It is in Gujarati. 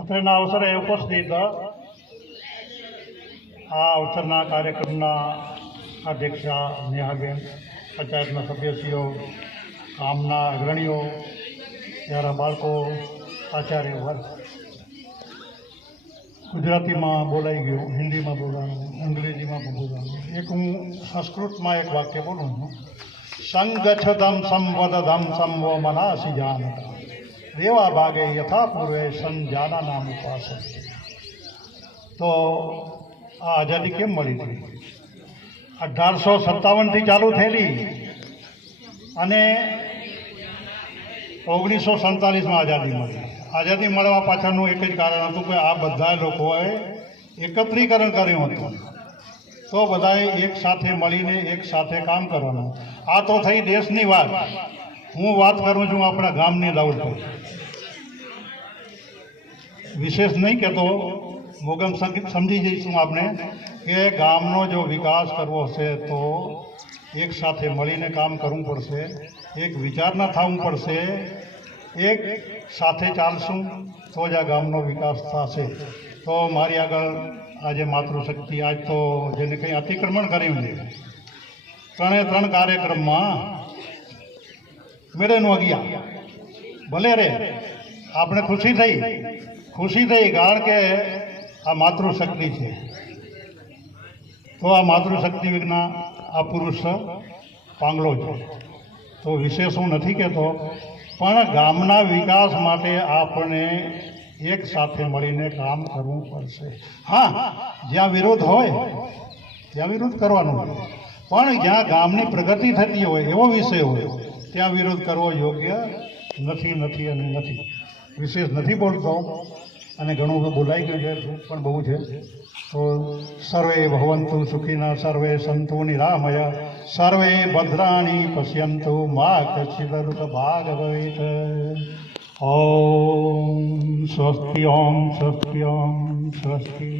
અત્રેના અવસરે ઉપસ્થિત આ અવસરના કાર્યક્રમના અધ્યક્ષા નેહાબેન, પંચાયતના સભ્યશ્રીઓ, ગામના અગ્રણીઓ, યારા બાળકો, આચાર્ય વર્ગ, ગુજરાતીમાં બોલાઈ ગયું, હિન્દીમાં બોલાવાનું, અંગ્રેજીમાં પણ બોલાવાનું. એક હું સંસ્કૃતમાં એક વાક્ય બોલું છું. સંગચ્છતમ સંવદધમ સંવો મનાસી જાનતા દેવા ભાગે યથા પૂર્વે સંજાના નામ ઉપાસ. તો આ આઝાદી કેમ મળી હતી? 1857થી ચાલુ થયેલી અને 1947માં આઝાદી મળી. આઝાદી મળવા પાછળનું એક જ કારણ હતું કે આ બધા લોકોએ એકત્રીકરણ કર્યું હતું. તો બધાએ એક સાથે મળીને એક સાથે કામ કરવાનું. આ તો થઈ દેશની વાત. હું વાત કરું છું આપણા ગામની રાઉલભાઈ. વિશેષ નહીં કહેતો, મોગમ સમજી જઈશું આપણે કે ગામનો જો વિકાસ કરવો છે તો એક સાથે મળીને કામ કરવું પડશે, એક વિચારના થવું પડશે, એક સાથે ચાલશું તો જ આ ગામનો વિકાસ થશે. તો મારી આગળ આજે માતૃશક્તિ, આજ તો જેને કંઈ અતિક્રમણ કર્યું છે, 3 કાર્યક્રમમાં મેળેનું ગયા. ભલે રે, આપણે ખુશી થઈ કારણ કે આ માતૃશક્તિ છે. તો આ માતૃશક્તિ વિના આ પુરુષ પાંગલો છે. તો વિશેષ હું નથી કહેતો, પણ ગામના વિકાસ માટે આપણે એક સાથે મળીને કામ કરવું પડશે. હા, જ્યાં વિરોધ હોય ત્યાં વિરોધ કરવાનો, પણ જ્યાં ગામની પ્રગતિ થતી હોય એવો વિષય હોય ત્યાં વિરોધ કરવો યોગ્ય નથી. વિશેષ નથી બોલતો અને ઘણું બોલાઈ ગયું છે, પણ બહુ છે. તો સર્વે ભવંતુ સુખિનઃ, સર્વે સંતુ નિરામય, સર્વે ભદ્રાણી પશ્યંતુ, મા કશ્ચિદ ભાગ ભવેત. ઓમ સ્વસ્તિ, ઓમ સ્વસ્તિ, ઓમ સ્વસ્તિ.